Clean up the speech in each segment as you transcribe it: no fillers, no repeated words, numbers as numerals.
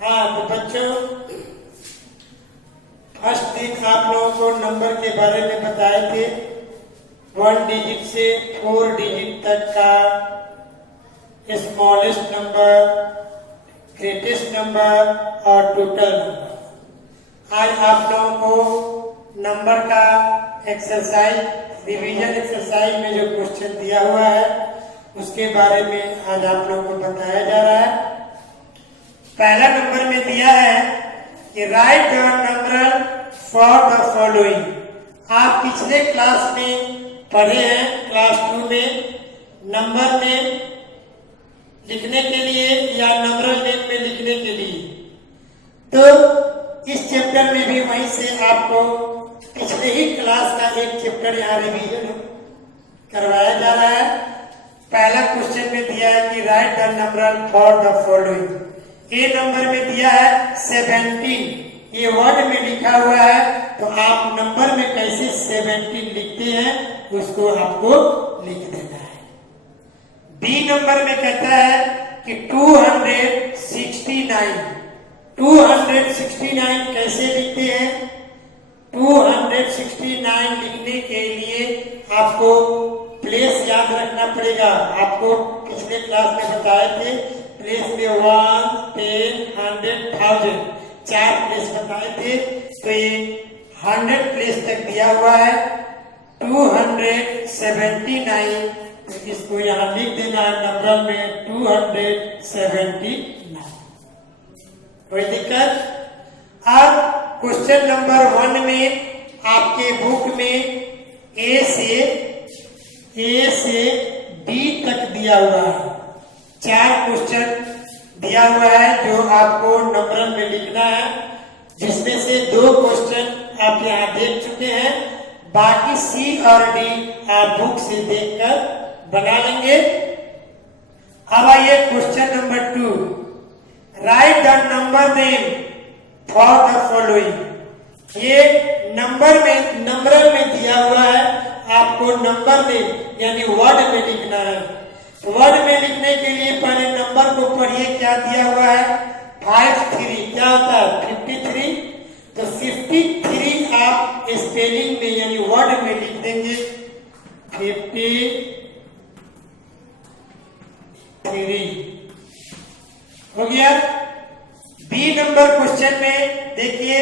हाँ तो बच्चों, फर्स्ट दिन आप लोगों को नंबर के बारे में बताए थे। 1 डिजिट से 4 डिजिट तक का स्मॉलेस्ट नंबर, ग्रेटेस्ट नंबर और टोटल नंबर। आज आप लोगों को नंबर का एक्सरसाइज, रिवीजन एक्सरसाइज में जो क्वेश्चन दिया हुआ है उसके बारे में आज आप लोगों को बताया जा रहा है। पहला नंबर में दिया है कि right the number for the following. आप पिछले क्लास में पढ़े हैं, क्लास 2 में नंबर में लिखने के लिए या नंबर नेम में लिखने के लिए। तो इस चैप्टर में भी वहीं से आपको पिछले ही क्लास का एक चैप्टर यहाँ रिवीजन करवाया जा रहा है। पहला क्वेश्चन में दिया है कि right the number for the following. A number में दिया है 17, ये वर्ड में लिखा हुआ है, तो आप नंबर में कैसे 17 लिखते हैं उसको आपको लिख देना है। बी नंबर में कहता है कि 269, 269 कैसे लिखते हैं। 269 लिखने के लिए आपको प्लेस याद रखना पड़ेगा। आपको पिछले क्लास में बताए थे, प्लेस में 1, 10, 100, 1000 4 प्लेस बताए थे। तो ये 100 प्लेस तक दिया हुआ है। 279, तो इसको यहाँ लिख देना है नंबर में 279। कोई दिक्कत। अब क्वेश्चन नंबर 1 में आपके बुक में ए से डी तक दिया हुआ है। 4 क्वेश्चन दिया हुआ है जो आपको नंबर में लिखना है, जिसमें से 2 क्वेश्चन आप यहाँ देख चुके हैं। बाकी सी और डी आप बुक से देखकर बना लेंगे। अब आइए question number 2, right the number name for the following. ये नंबर में दिया हुआ है, आपको नंबर में यानी वर्ड में लिखना है। तो वर्ड में लिखने के लिए पहले नंबर को पढ़िए, क्या दिया हुआ है 53, क्या होता है 53। तो 53 आप स्पेलिंग में यानी वर्ड में लिख देंगे 53। हो गया। बी नंबर क्वेश्चन में देखिए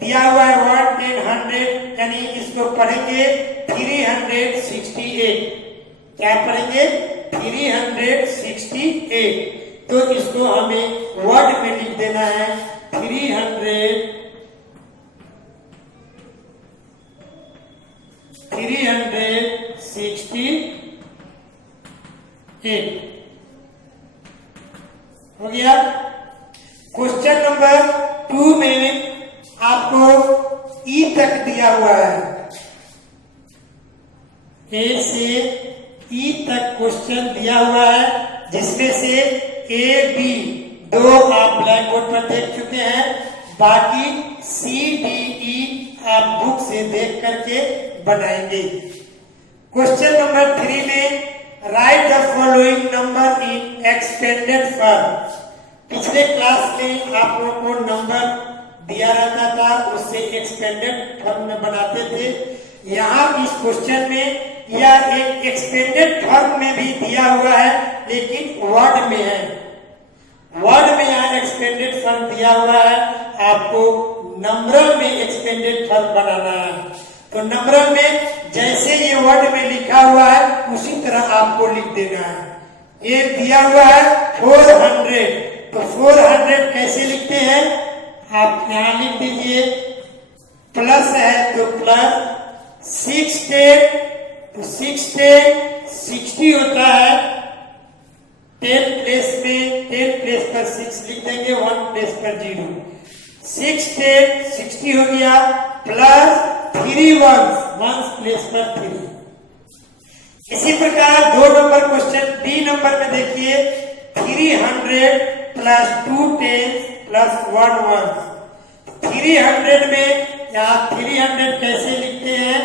दिया हुआ है 1, 10, 100, यानी इसको पढ़ेंगे 368। क्या पढ़ेंगे 368। तो इसको हमें वर्ड में लिख देना है 368। हो गया। क्वेश्चन नंबर 2 में आपको ई तक दिया हुआ है। ए से ई तक क्वेश्चन दिया हुआ है, जिसमें से ए बी 2 आप ब्लैक बोर्ड पर देख चुके हैं। बाकी सी डी ई आप बुक से देख करके बनाएंगे। क्वेश्चन नंबर 3 में right the following number in expanded form. पिछले क्लास में आप लोगों को नंबर दिया रहता था, उससे एक्सपेंडेड फॉर्म में बनाते थे। यहाँ इस क्वेश्चन में यह एक एक्सपेंडेड फॉर्म में भी दिया हुआ है, लेकिन वर्ड में है। वर्ड में यहाँ एक्सपेंडेड फॉर्म दिया हुआ है, आपको नंबर में एक्सपेंडेड फॉर्म बनाना है। तो नंबर में जैसे ये वर्ड में लिखा हुआ है उसी तरह आपको लिख देना है। ये दिया हुआ है 400, तो 400 कैसे लिखते हैं आप यहाँ लिख दीजिए। प्लस है तो प्लस, 610 तो 610 60 होता है। 10 प्लेस पर 6 लिख देंगे, 1 प्लेस पर 0। 610 60 हो गया, प्लस 3 1 प्लेस पर 3। इसी प्रकार 2 नंबर क्वेश्चन बी नंबर में देखिए 300 प्लस 2 10 प्लस 1 1। 300 में यहाँ 300 कैसे लिखते हैं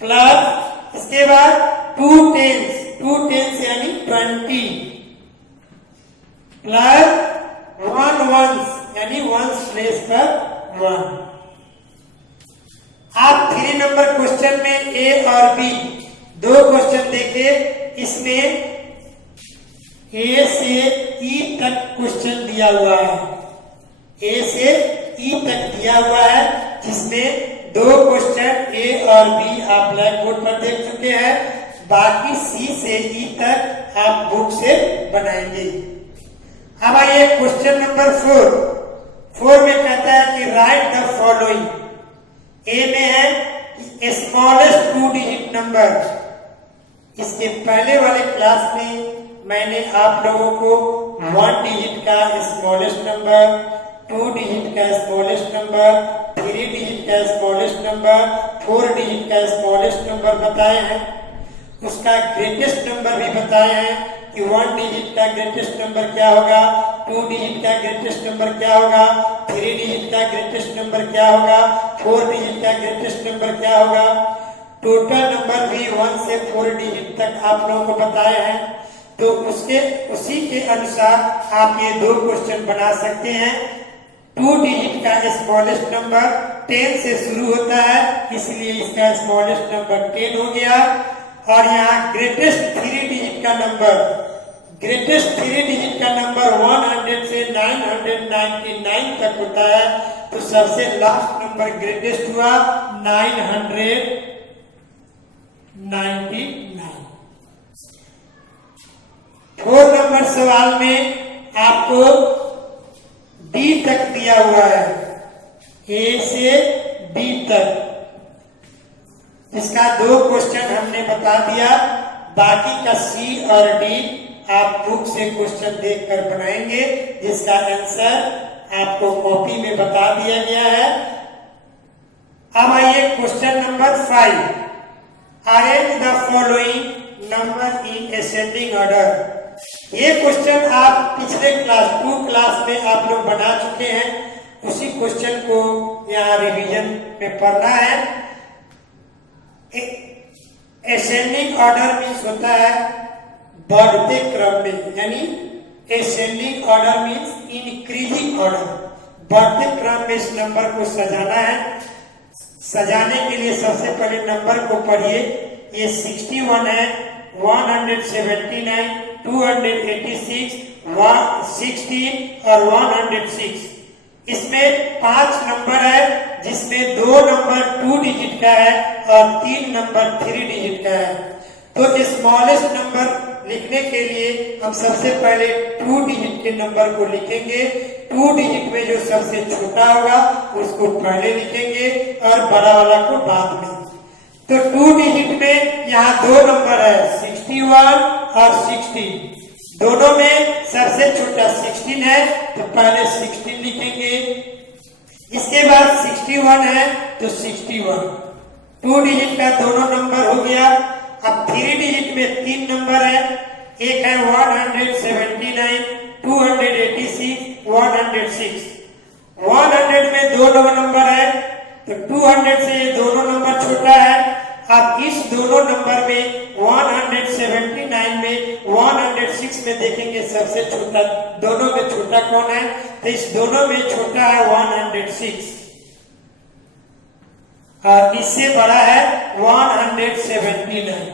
प्लस, इसके बाद 2 10 यानी 20 प्लस 1 यानी 1's प्लेस पर 1। आप 3 नंबर क्वेश्चन में ए और बी दो क्वेश्चन देखे, इसमें ए से ई तक क्वेश्चन दिया हुआ है, ए से ई तक दिया हुआ है, जिसमें दो क्वेश्चन ए और बी आप ब्लैक बोर्ड पर देख चुके हैं, बाकी सी से ई तक आप बुक से बनाएंगे। अब आइए क्वेश्चन नंबर 4 में कहता है कि राइट द फॉलोइंग। ए में है स्मॉलेस्ट 2 डिजिट नंबर। इसके पहले वाले क्लास में मैंने आप लोगों को 1 डिजिट का स्मॉलेस्ट नंबर, 2 डिजिट का स्मॉलेस्ट नंबर, 3 डिजिट का स्मॉलेस्ट नंबर, 4 डिजिट का स्मॉलेस्ट नंबर बताए हैं। उसका ग्रेटेस्ट नंबर भी बताए हैं कि 1 डिजिट का ग्रेटेस्ट नंबर क्या होगा, 2 डिजिट का ग्रेटेस्ट नंबर क्या होगा, 3 डिजिट का ग्रेटेस्ट नंबर क्या होगा, 4 डिजिट का ग्रेटेस्ट नंबर क्या होगा। टोटल नंबर भी 1 से 4 डिजिट तक आप लोगों को बताए हैं। तो उसी के अनुसार आप ये दो क्वेश्चन बना सकते हैं। 2 डिजिट का स्मॉलेस्ट नंबर 10 से शुरू होता है, इसलिए इसका स्मॉलेस्ट नंबर 10 हो गया। और यहाँ ग्रेटेस्ट 3 डिजिट का नंबर, ग्रेटेस्ट 3 डिजिट का नंबर 100 से 999 तक होता है, तो सबसे लास्ट नंबर ग्रेटेस्ट हुआ 999। 4 नंबर सवाल में आपको डी तक दिया हुआ है, ए से डी तक। इसका दो क्वेश्चन हमने बता दिया, बाकी का सी और डी आप बुक से क्वेश्चन देखकर बनाएंगे, जिसका आंसर आपको कॉपी में बता दिया गया है। अब आइए question number 5। Arrange the following number in ascending order. ये क्वेश्चन आप पिछले क्लास 2 क्लास में आप लोग बना चुके हैं, उसी क्वेश्चन को यहाँ रिवीजन में पढ़ना है। असेंडिंग ऑर्डर मीन्स होता है बढ़ते क्रम में, यानी ascending order means increasing order. बढ़ते क्रम में इस नंबर को सजाना है। सजाने के लिए सबसे पहले नंबर को पढ़िए। ये 61 है, 179, 286, 116 और 106। इसमें 5 नंबर है, जिसमें 2 नंबर 2 डिजिट का है और 3 नंबर 3 डिजिट का है। तो स्मॉलेस्ट नंबर लिखने के लिए हम सबसे पहले 2 डिजिट के नंबर को लिखेंगे। 2 डिजिट में जो सबसे छोटा होगा उसको पहले लिखेंगे और बड़ा वाला को बाद में। तो 2 डिजिट में यहाँ 2 नंबर है, 61 और 16। दोनों में सबसे छोटा 16 है, तो पहले 16 लिखेंगे। इसके बाद 61 है तो 61। 2 डिजिट का दोनों नंबर हो गया। अब 3 डिजिट में 3 नंबर है, एक है 179, 286, 106। 100 में 2 नंबर है, तो 200 से ये दोनों नंबर छोटा है। अब इस दोनों नंबर में 179 में 106 में देखेंगे सबसे छोटा, दोनों में छोटा कौन है, तो इस दोनों में छोटा है 106 और इससे बड़ा है 179।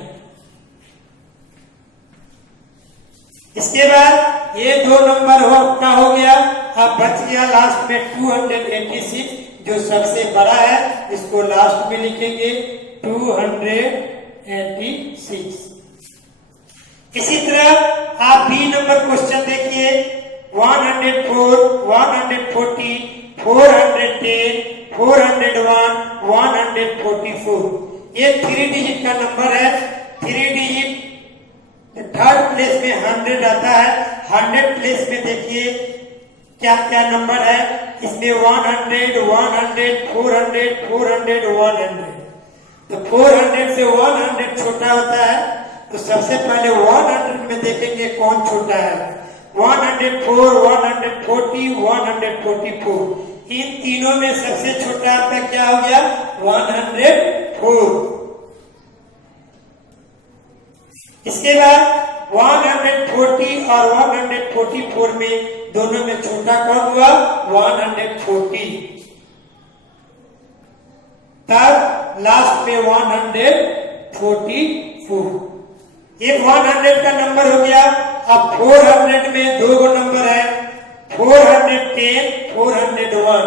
इसके बाद ये 2 नंबर का हो गया। अब बच गया लास्ट में 286, जो सबसे बड़ा है, इसको लास्ट में लिखेंगे 286। इसी तरह आप बी नंबर क्वेश्चन देखिए। 104, 140, 410, 401, 144। ये 3 डिजिट का नंबर है। 3 डिजिट थर्ड प्लेस में 100 आता है। 100 प्लेस में देखिए क्या क्या नंबर है। इसमें 100, 100, 400, 400, 100। तो 400 से 100 छोटा होता है, तो सबसे पहले 100 में देखेंगे कौन छोटा है। 104, 140, 144। इन तीनों में सबसे छोटा आपका क्या हो गया, 104। इसके बाद 140 और 144 में दोनों में छोटा कौन हुआ? 140। तब लास्ट में 144। ये 100 का नंबर हो गया। अब 400 में दो नंबर है, 410, 401।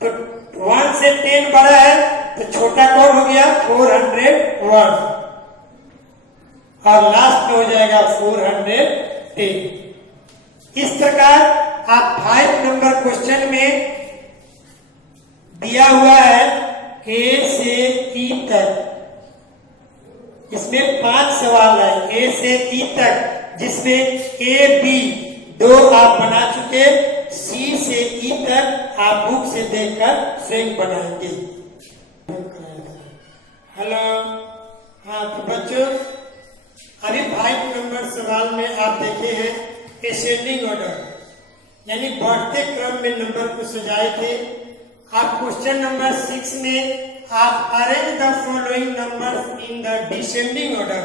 तो 1 से 10 बड़ा है तो छोटा कौन हो गया? 401। और लास्ट में हो जाएगा 410। इस प्रकार आप 5 नंबर क्वेश्चन में दिया हुआ है ए से ई तक, इसमें 5 सवाल है ए से ई तक, जिसमें ए बी 2 आप बना चुके, सी से ई तक आप बुक से देखकर स्वयं बनाएंगे। हेलो, हाँ तो बच्चों अभी 5 नंबर सवाल में आप देखे हैं असेंडिंग ऑर्डर, यानी बढ़ते क्रम में नंबर को सजाए थे। आप क्वेश्चन नंबर 6 में आप arrange the following numbers in the descending order.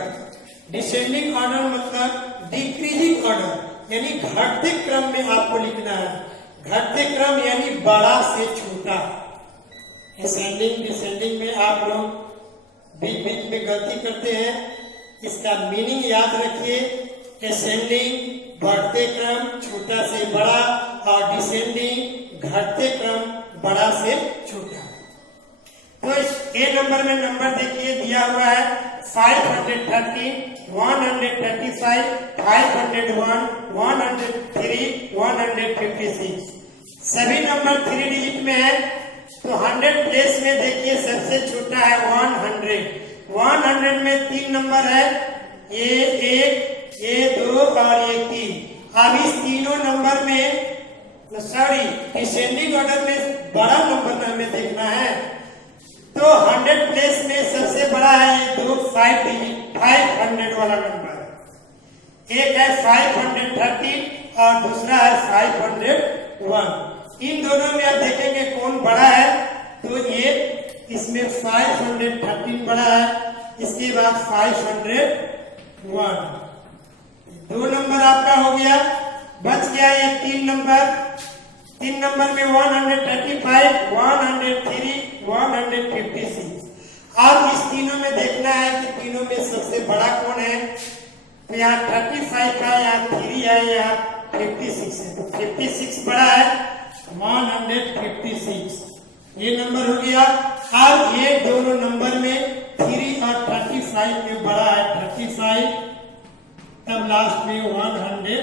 Descending order मतलब डिक्रीजिंग ऑर्डर, यानी घटते क्रम में आपको लिखना है। घटते क्रम यानी बड़ा से छोटा। असेंडिंग डिसेंडिंग में आप लोग बीच बीच में गलती करते हैं, इसका मीनिंग याद रखिए। असेंडिंग बढ़ते क्रम छोटा से बड़ा, और डिसेंडिंग घटते क्रम बड़ा से छोटा। तो इस ए नंबर में नंबर देखिए दिया हुआ है 530, 135, 501, 103, 156। सभी नंबर 3 डिजिट में है। तो 100 प्लेस में देखिए सबसे छोटा है 100। 100 में 3 नंबर है, ये 1, ये 2 और ये 3। अब इस तीनों नंबर में सॉरी डिसेंडिंग ऑर्डर में बड़ा नंबर हमें देखना है। तो 100 प्लेस में सबसे बड़ा है ये 2 500 वाला नंबर। एक है 530 और दूसरा है 501। इन दोनों में आप देखेंगे कौन बड़ा है, तो ये इसमें 513 बड़ा है, इसके बाद 501। 2 नंबर आपका हो गया। बच गया ये 3 नंबर। 3 नंबर में 135, 103, 156। अब इस तीनों में देखना है कि तीनों में सबसे बड़ा कौन है। तो यहाँ 35 का, यहाँ 3 है, यहाँ 56 है। तो 56 बड़ा है, 156 ये नंबर हो गया। अब ये दोनों नंबर में 3 और 35 में बड़ा है 35, तब लास्ट में 102।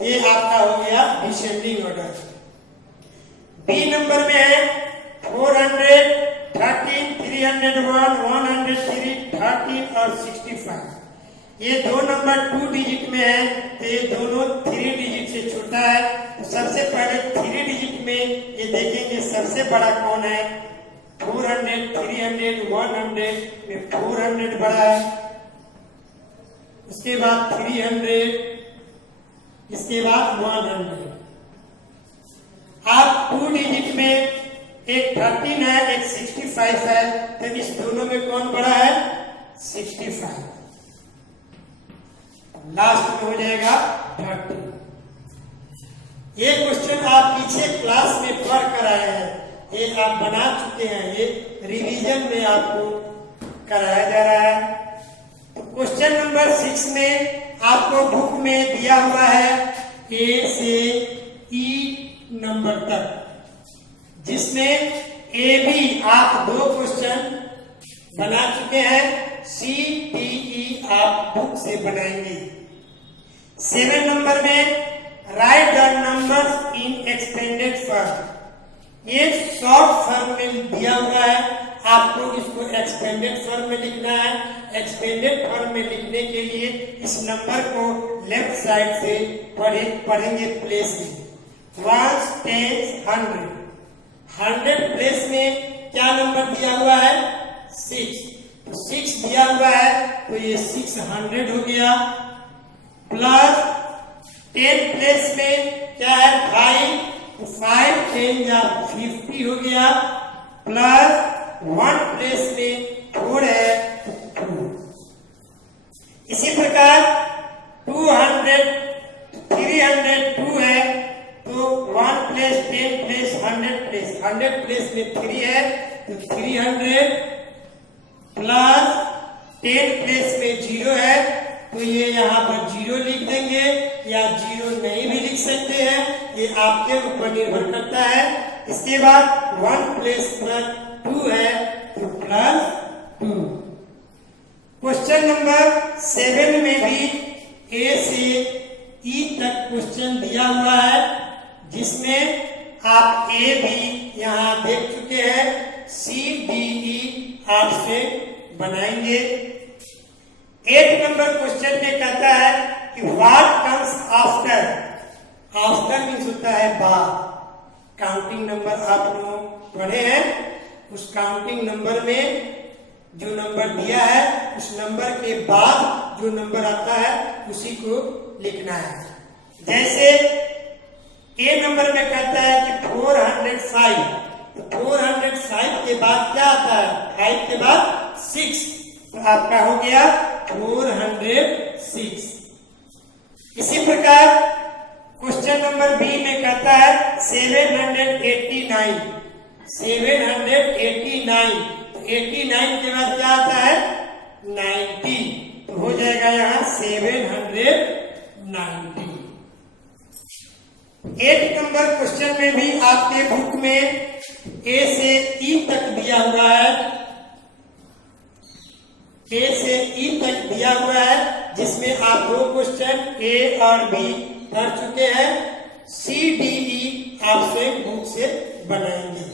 ये आपका हो गया डिसेंडिंग ऑर्डर। बी नंबर में है 413, 301, 103, 13 और 65। ये 2 नंबर 2 डिजिट में है, तो ये दोनों 3 डिजिट से छोटा है। तो सबसे पहले 3 डिजिट में ये देखेंगे सबसे बड़ा कौन है। 400, 300, 100 में 400 बड़ा है, उसके बाद 300, इसके बाद 100। आप 2 डिजिट में एक 13 है, एक 65 है, तो इस दोनों में कौन बड़ा है? 65। लास्ट में हो जाएगा 30। ये क्वेश्चन आप पीछे क्लास में पढ़ कर आए हैं, ये आप बना चुके हैं, ये रिवीजन में आपको कराया जा रहा है। तो क्वेश्चन नंबर 6 में आपको बुक में दिया हुआ है ए से ई नंबर तक, जिसमें ए बी आप 2 क्वेश्चन बना चुके हैं, सी डी ई आप बुक से बनाएंगे। 7 नंबर में right the numbers in extended form. ये शॉर्ट फॉर्म में दिया हुआ है, आपको इसको एक्सटेंडेड फॉर्म में लिखना है। एक्सटेंडेड फॉर्म में लिखने के लिए इस नंबर को लेफ्ट साइड से पढ़ेंगे प्लेस में। 1, 10, 100। 100 प्लेस में क्या नंबर दिया हुआ है? 6। तो 6 दिया हुआ है, तो ये 600 हो गया। प्लस 10 प्लेस में क्या है? 5, तो 5 10 या 50 हो गया। प्लस 1 प्लेस में 4 है, तो 2। इसी प्रकार 302 है, तो 1 प्लेस 10 प्लेस 100 प्लेस में 3 है, तो 300 प्लस 10 प्लेस में 0 है, तो ये यहाँ पर 0 लिख देंगे या 0 नहीं भी लिख सकते हैं, ये आपके ऊपर निर्भर करता है। इसके बाद 1 प्लेस पर 2 है, तो प्लस 2। क्वेश्चन नंबर 7 में भी ए से ई तक क्वेश्चन दिया हुआ है, जिसमें आप ए भी यहाँ देख चुके हैं, सी डी ई आपसे बनाएंगे। 8 नंबर क्वेश्चन में कहता है कि what comes after. After means होता है बाद। काउंटिंग नंबर आप लोग पढ़े हैं, उस काउंटिंग नंबर में जो नंबर दिया है उस नंबर के बाद जो नंबर आता है उसी को लिखना है। जैसे ए नंबर में कहता है कि 405, तो 405 के बाद क्या आता है, 5 के बाद 6, तो आपका हो गया 406। इसी प्रकार क्वेश्चन नंबर बी में कहता है 789, तो 89 के बाद क्या आता है 90, तो हो जाएगा यहाँ 790। 8 नंबर क्वेश्चन में भी आपके बुक में ए से ई तक दिया हुआ है, ए से ई तक दिया हुआ है, जिसमें आप 2 क्वेश्चन ए और बी कर चुके हैं। सी डी ई आपसे बुक से बनाएंगे।